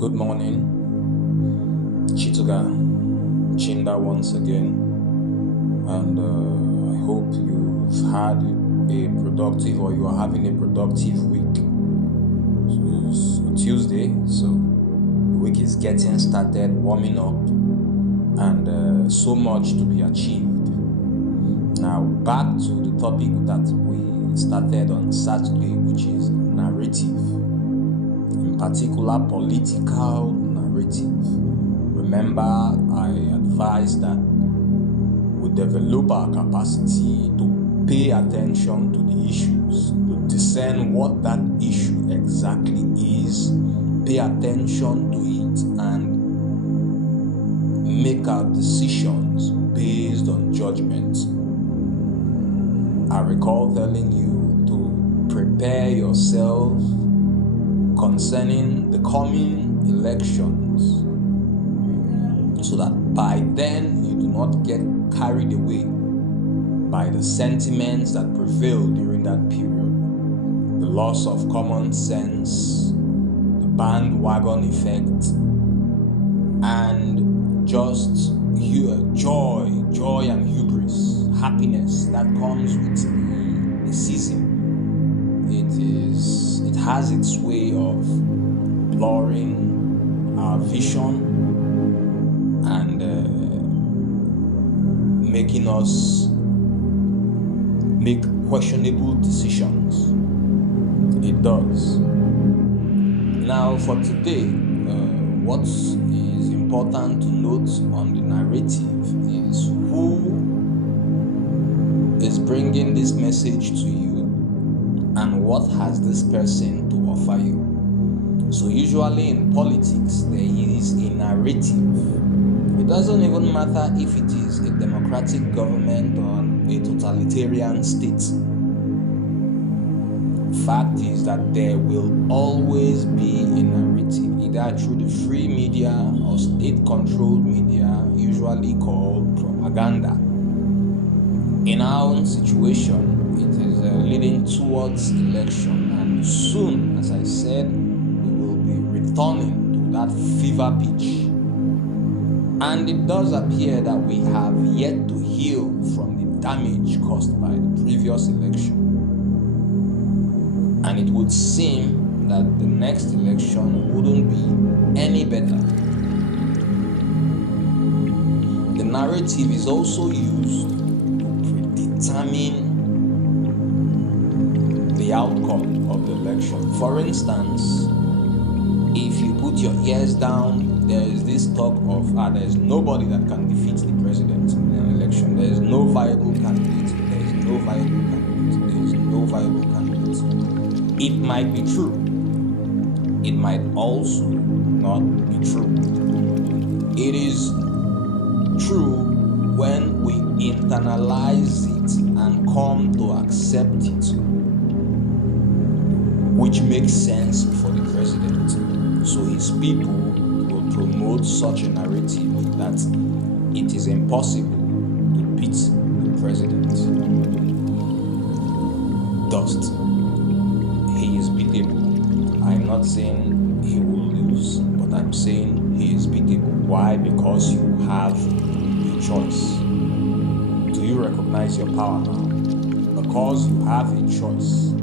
Good morning, Chituga Chinda once again, and I hope you've had a productive or you are having a productive week. So it's a Tuesday, so the week is getting started, warming up, and so much to be achieved. Now, back to the topic that we started on Saturday, which is narrative. In particular, political narrative. Remember, I advised that we develop our capacity to pay attention to the issues, to discern what that issue exactly is, pay attention to it, and make our decisions based on judgment. I recall telling you to prepare yourself concerning the coming elections, so that by then you do not get carried away by the sentiments that prevail during that period. The loss of common sense, the bandwagon effect, and just joy and hubris, happiness that comes with the season. It has its way of blurring our vision and making us make questionable decisions. It does. Now, for today, what is important to note on the narrative is who is bringing this message to you and what has this person to offer you. So usually in politics, there is a narrative. It doesn't even matter if it is a democratic government or a totalitarian state. Fact is that there will always be a narrative, either through the free media or state-controlled media, usually called propaganda. In our own situation, it is leading towards election, and soon, as I said, we will be returning to that fever pitch. And it does appear that we have yet to heal from the damage caused by the previous election. And it would seem that the next election wouldn't be any better. The narrative is also used to predetermine the outcome of the election. For instance, if you put your ears down, there is this talk of there is nobody that can defeat the president in an election. There is no viable candidate. There is no viable candidate. There is no viable candidate. It might be true. It might also not be true. It is true when we internalize it and come to accept it, which makes sense for the president. So his people will promote such a narrative that it is impossible to beat the president. Dust. He is beatable. I'm not saying he will lose, but I'm saying he is beatable. Why? Because you have a choice. Do you recognize your power now? Because you have a choice.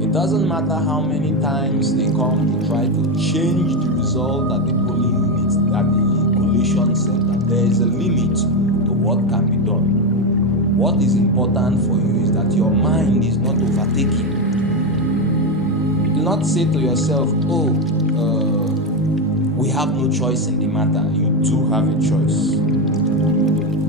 It doesn't matter how many times they come to try to change the result at the polling units, at the collation center. There is a limit to what can be done. What is important for you is that your mind is not overtaken. Do not say to yourself, we have no choice in the matter. You do have a choice.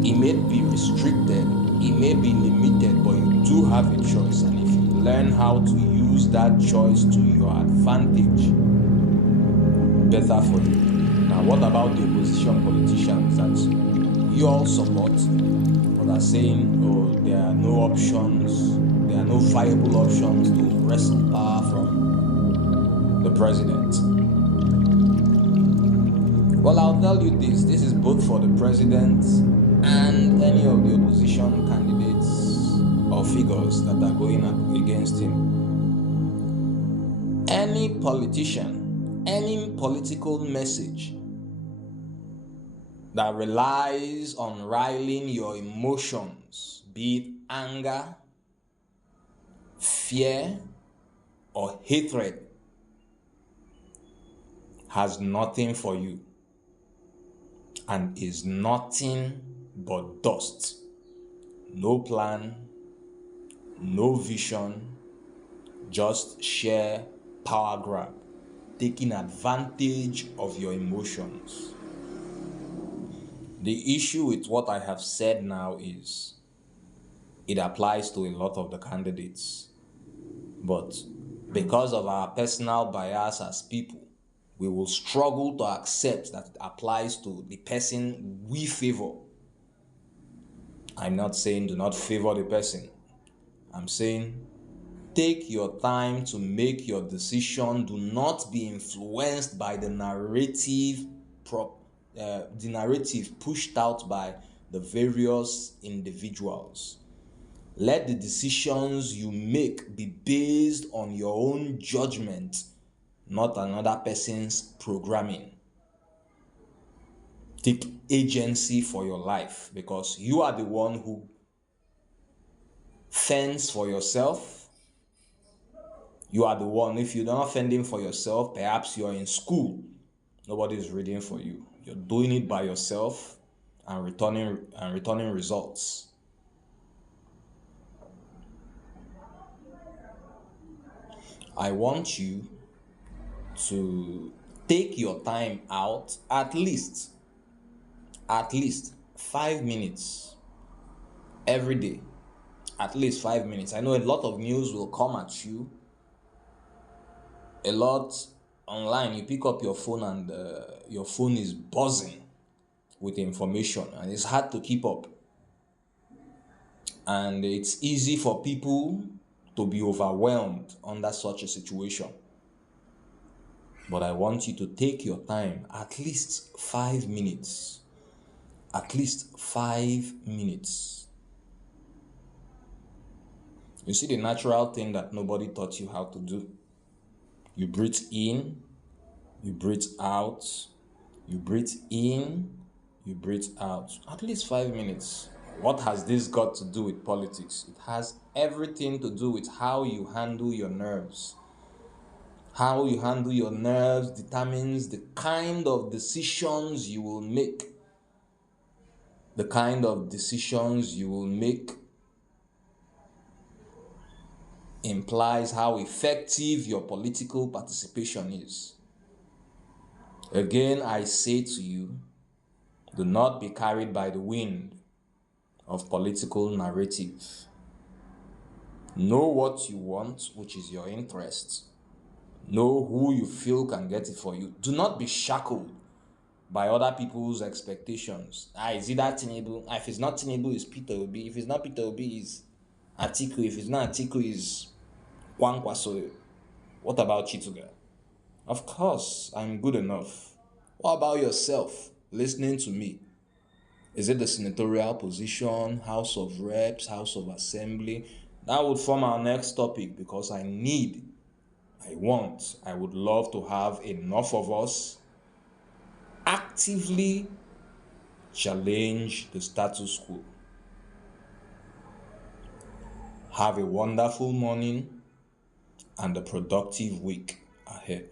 It may be restricted, it may be limited, but you do have a choice. And if you learn how to use that choice to your advantage, better for you. Now, what about the opposition politicians that you all support, but are saying, there are no options, there are no viable options to wrestle power from the president? Well, I'll tell you this is both for the president and any of the opposition candidates or figures that are going against him. Any politician Any political message that relies on riling your emotions, be it anger, fear, or hatred, has nothing for you and is nothing but dust. No plan, no vision, just sheer power grab, taking advantage of your emotions. The issue with what I have said now is it applies to a lot of the candidates, but because of our personal bias as people, we will struggle to accept that it applies to the person we favor. I'm not saying do not favor the person. I'm saying take your time to make your decision. Do not be influenced by the narrative pushed out by the various individuals. Let the decisions you make be based on your own judgment, not another person's programming. Take agency for your life because you are the one who fends for yourself. You are the one. If you're not fending for yourself, perhaps you're in school. Nobody is reading for you. You're doing it by yourself and returning results. I want you to take your time out at least 5 minutes every day. At least 5 minutes. I know a lot of news will come at you. A lot online. You pick up your phone and your phone is buzzing with information and it's hard to keep up. And it's easy for people to be overwhelmed under such a situation. But I want you to take your time, at least 5 minutes. At least 5 minutes. You see the natural thing that nobody taught you how to do. You breathe in, you breathe out, you breathe in, you breathe out. At least 5 minutes. What has this got to do with politics? It has everything to do with how you handle your nerves. How you handle your nerves determines the kind of decisions you will make. The kind of decisions you will make implies how effective your political participation is. Again, I say to you, do not be carried by the wind of political narrative. Know what you want, which is your interest. Know who you feel can get it for you. Do not be shackled by other people's expectations. Is it that Tinubu? If it's not Tinubu, it's Peter Obi. If it's not Peter Obi, it's Atiku. If it's not Atiku, it's Kwankwaso. What about Chituga? Of course, I'm good enough. What about yourself listening to me? Is it the senatorial position, House of Reps, House of Assembly? That would form our next topic because I would love to have enough of us actively challenge the status quo. Have a wonderful morning and a productive week ahead.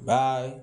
Bye.